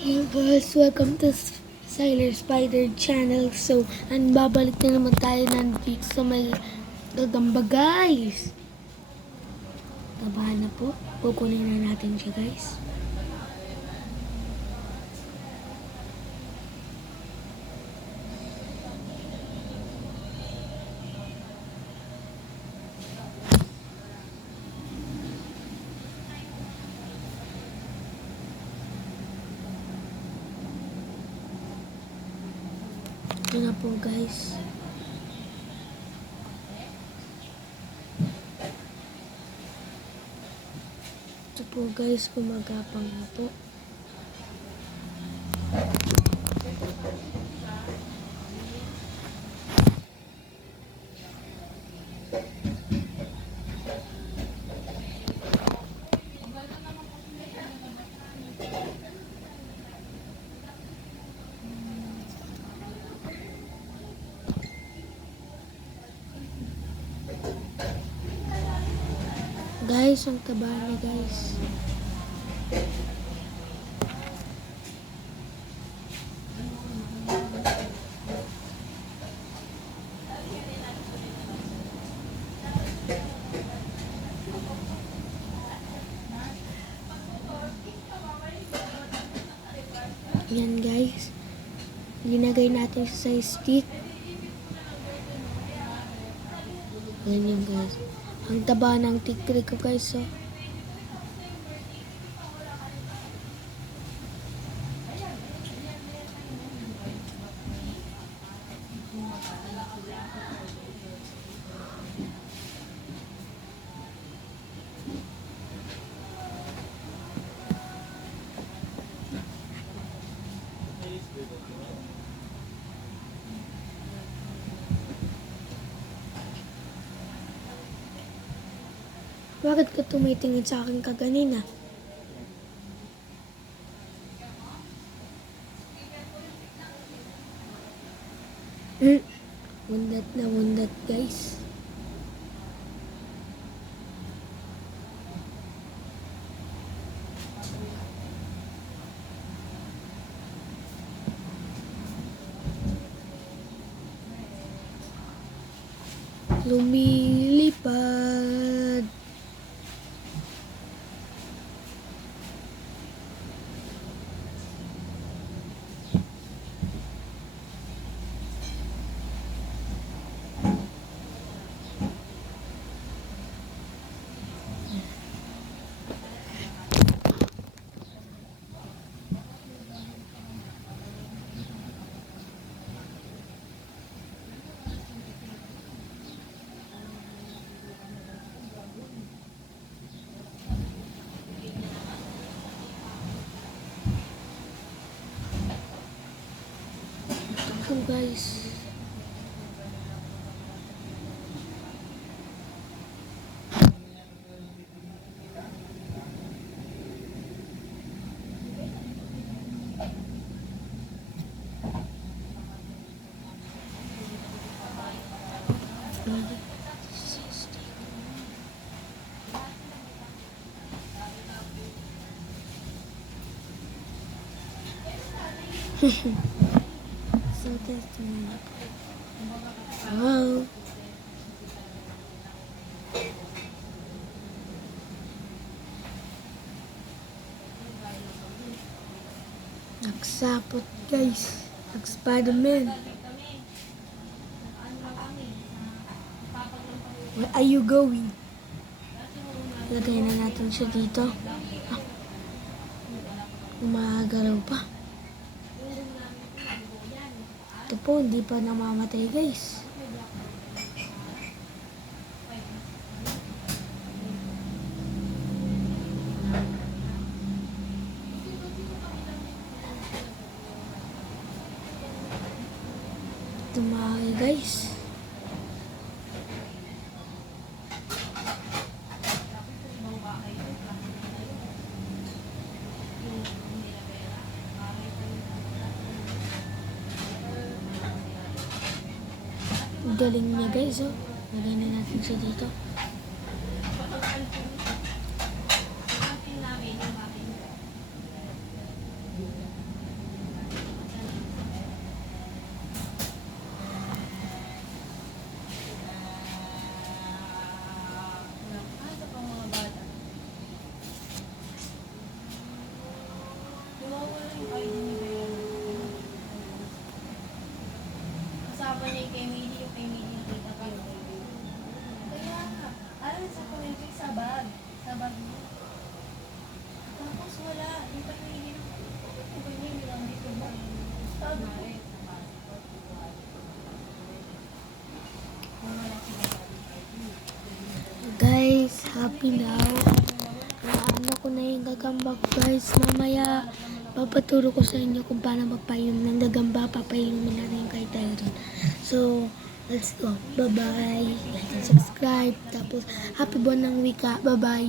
Hello guys, welcome to Sailor Spider channel. So, babalik na naman tayo nandito sa may gagamba guys. Tabahan na po. Kukunin na natin siya guys. Ito na po guys. Ito po guys, gumagapang na po. Guys, ang taba niya guys. Yan guys. Linagay natin siya sa stick. Ganyan guys. Ang taba ng tikri ko guys, oh. Bakit ka tumitingin sa akin kaganina? Mundat na mundat guys. Lumilipad. Ito guys. So that's wow. Nagsapot guys. Nag-Spiderman. Where are you going? Lagay na natin siya dito. Umagalaw pa. Ito po, hindi pa namamatay guys. Tumahay guys. Galing niya guys, oh. Lagay na natin siya dito. yung ID ni Bea. Kasama niya yung kay Mili, nakita ko yung kay Bea. Kaya nga, alam sa komento yung sabag. Sabag mo. Tapos wala, yung kay Mili, yung kay Mili lang dito ba? Sabi ko, Guys, happy now. Ano ko na yung gagamba ko guys. Mamaya, papaturo ko sa inyo kung paano magpainom ng gagamba. Papainumin natin yung kay Tyron. So, let's go. Bye-bye. Like and subscribe. Tapos, happy buwan ng wika. Bye-bye.